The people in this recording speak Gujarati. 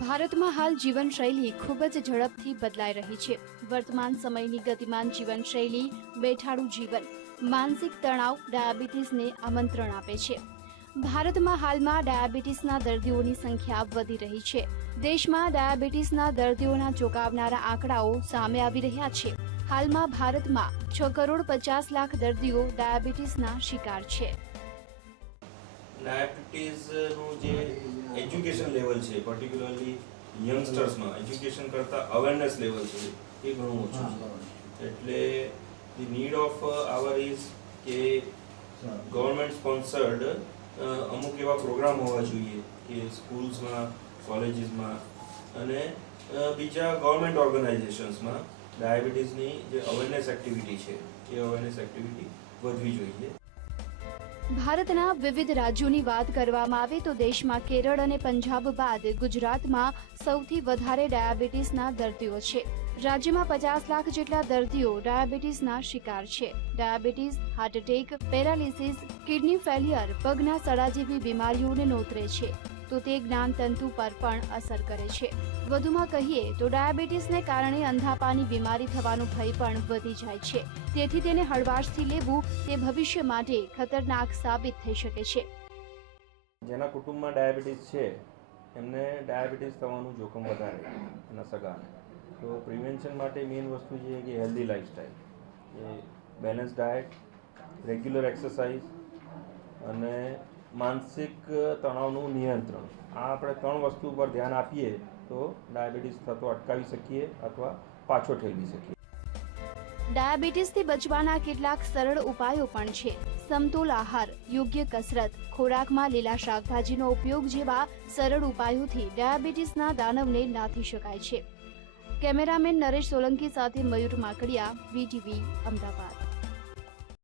ભારતમાં હાલ જીવનશૈલી ખૂબ જ ઝડપથી બદલાઈ રહી છે. વર્તમાન સમયની ગતિમાન જીવનશૈલી, બેઠાડું જીવન, માનસિક તણાવ, ડાયાબિટીસને આમંત્રણ આપે છે. ભારતમાં હાલમાં ડાયાબિટીસના દર્દીઓની સંખ્યા વધી રહી છે. દેશમાં ડાયાબિટીસના દર્દીઓના ચોંકાવનારા આંકડાઓ સામે આવી રહ્યા છે. હાલમાં ભારતમાં છ કરોડ પચાસ લાખ દર્દીઓ ડાયાબિટીસના શિકાર છે. ડાયાબિટીસનું જે એજ્યુકેશન લેવલ છે પર્ટિક્યુલરલી યંગસ્ટર્સમાં એજ્યુકેશન કરતાં અવેરનેસ લેવલ છે એ ઘણું ઓછું છે. એટલે the need of hour is કે ગવર્મેન્ટ સ્પોન્સર્ડ અમુક એવા પ્રોગ્રામ હોવા જોઈએ કે સ્કૂલ્સમાં કોલેજીસમાં અને બીજા ગવર્મેન્ટ ઓર્ગેનાઇઝેશન્સમાં ડાયાબિટીસની જે અવેરનેસ એક્ટિવિટી છે એ અવેરનેસ એક્ટિવિટી વધવી જોઈએ. ભારતના વિવિધ રાજ્યોની વાત કરવામાં આવે તો દેશમાં કેરળ અને પંજાબ બાદ ગુજરાતમાં સૌથી વધારે ડાયાબિટીસના દર્દીઓ છે. રાજ્યમાં પચાસ લાખ જેટલા દર્દીઓ ડાયાબિટીસના શિકાર છે. Diabetes, heart attack, paralysis, kidney failure, પગના સડા જેવી બીમારીઓને નોતરે છે. તો તે જ્ઞાનતંતુ પર પણ અસર કરે છે. વધુમાં કહીએ તો ડાયાબિટીસને કારણે અંધાપાની બીમારી થવાનો ભય પણ વધી જાય છે. તેથી તેને હળવાશથી લેવું તે ભવિષ્ય માટે ખતરનાક સાબિત થઈ શકે છે. જેના કુટુંબમાં ડાયાબિટીસ છે, એમને ડાયાબિટીસ થવાનું જોખમ વધારે એના સગાને. તો પ્રિવેન્શન માટે મેઇન વસ્તુ છે કે હેલ્ધી લાઇફસ્ટાઈલ એ બેલેન્સ ડાયટ રેગ્યુલર એક્સરસાઇઝ અને માનસિક તણાવનું નિયંત્રણ. આ આપણે ત્રણ વસ્તુ પર ધ્યાન આપીએ તો ડાયાબિટીસ થતો અટકાવી શકીએ અથવા પાછો ઠેલવી શકીએ. ડાયાબિટીસથી બચવાના કેટલાક સરળ ઉપાયો પણ છે. સમતોલ આહાર, યોગ્ય કસરત, ખોરાકમાં લીલા શાકભાજીનો ઉપયોગ જેવા સરળ ઉપાયોથી ડાયાબિટીસના દાનવને નાથી શકાય છે. કેમેરામેન નરેશ સોલંકી સાથે મયુર માકડિયા, વીટીવી, અમદાવાદ.